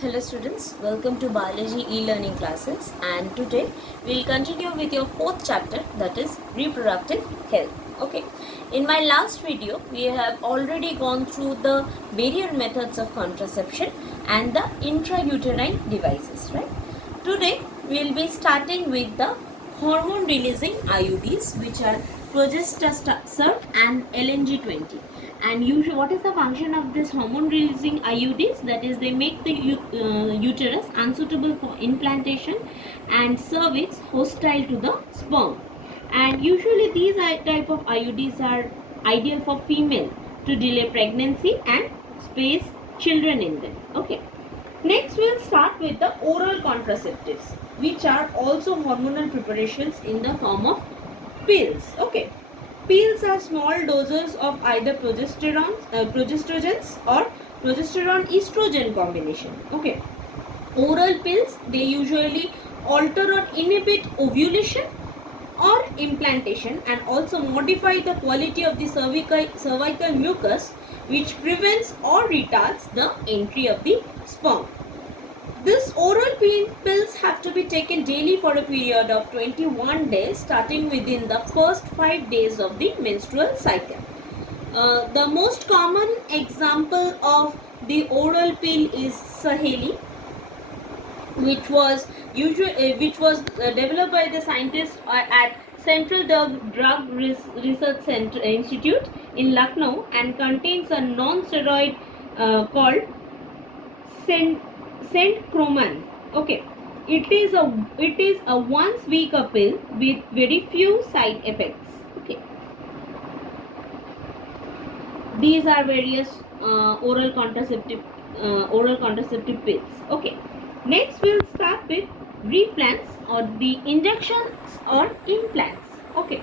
Hello students, welcome to Biology e-learning classes, and today we will continue with your fourth chapter, that is reproductive health. Okay, in my last video we have already gone through the various methods of contraception and the intrauterine devices, right? Today we will be starting with the hormone releasing IUDs, which are progesterone and LNG20. And usually, what is the function of this hormone releasing IUDs? That is, they make the uterus unsuitable for implantation and cervix hostile to the sperm. And usually these type of IUDs are ideal for female to delay pregnancy and space children in them. Okay. Next we'll start with the oral contraceptives, which are also hormonal preparations in the form of pills. Okay. Pills are small doses of either progestogens or progesterone estrogen combination. Okay. Oral pills, they usually alter or inhibit ovulation or implantation and also modify the quality of the cervical mucus, which prevents or retards the entry of the sperm. This oral pills have to be taken daily for a period of 21 days, starting within the first 5 days of the menstrual cycle. The most common example of the oral pill is Saheli, which was developed by the scientists at Central Drug Research Institute in Lucknow and contains a non-steroid called Centroman. Okay, it is a once week pill with very few side effects. Okay, these are various oral contraceptive pills. Okay, next we'll start with replants or the injections or implants. Okay,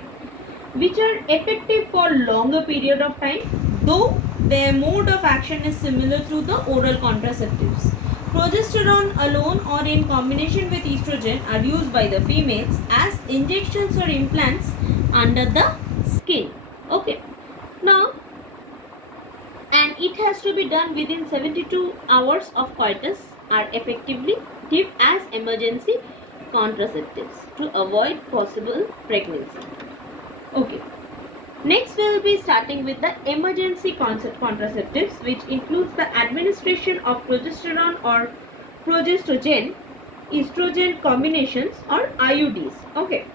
which are effective for longer period of time, though their mode of action is similar to the oral contraceptives. Progesterone alone or in combination with estrogen are used by the females as injections or implants under the skin. Okay. Now, and it has to be done within 72 hours of coitus, are effectively given as emergency contraceptives to avoid possible pregnancy. Okay. Next, we will be starting with the emergency contraceptives, which includes the administration of progesterone or progestogen, estrogen combinations or IUDs. Okay.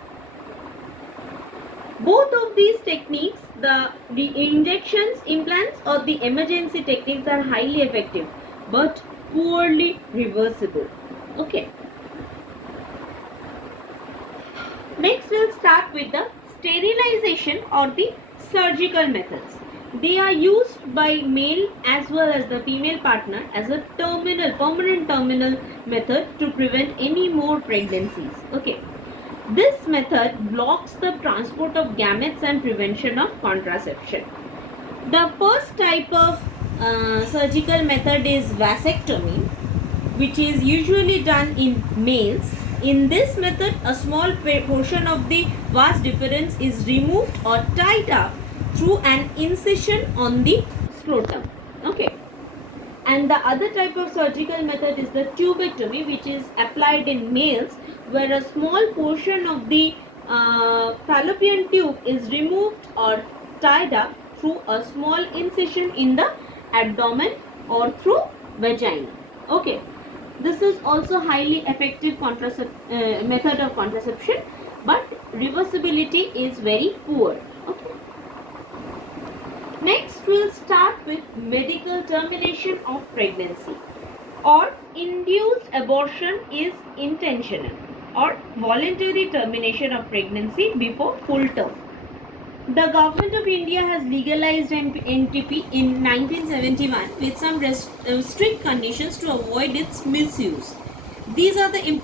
Both of these techniques, the injections, implants or the emergency techniques, are highly effective but poorly reversible. Okay. Next, we will start with the sterilization or the surgical methods. They are used by male as well as the female partner as a permanent terminal method to prevent any more pregnancies. Okay. This method blocks the transport of gametes and prevention of contraception. The first type of surgical method is vasectomy, which is usually done in males. In this method, a small portion of the vas deferens is removed or tied up through an incision on the scrotum. Okay. And the other type of surgical method is the tubectomy, which is applied in males, where a small portion of the fallopian tube is removed or tied up through a small incision in the abdomen or through vagina. Okay. This is also highly effective method of contraception, but reversibility is very poor. Okay. Next, we'll start with medical termination of pregnancy, or induced abortion is intentional or voluntary termination of pregnancy before full term. The government of India has legalized NTP in 1971 with some strict conditions to avoid its misuse. These are the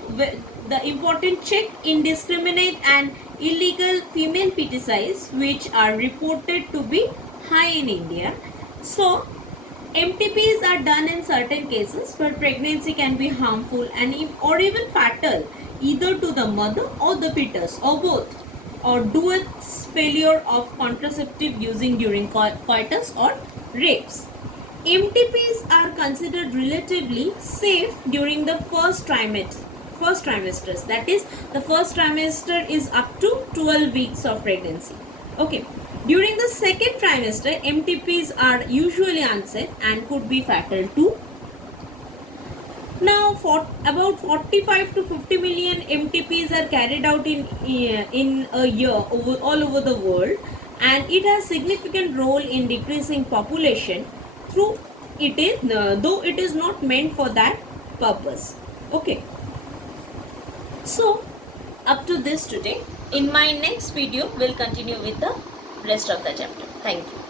important check, indiscriminate and illegal female feticides, which are reported to be high in India. So, MTPs are done in certain cases where pregnancy can be harmful or even fatal, either to the mother or the fetus or both, or due its failure of contraceptive using during coitus or rapes. MTPs are considered relatively safe during the first trimesters. That is, the first trimester is up to 12 weeks of pregnancy. Okay. During the second trimester, MTPs are usually unsafe and could be fatal too. Now, about 45 to 50 million MTPs are carried out in a year all over the world, and it has significant role in decreasing population through it is though it is not meant for that purpose. Okay. So, up to this today. In my next video, we'll continue with the rest of the chapter. Thank you.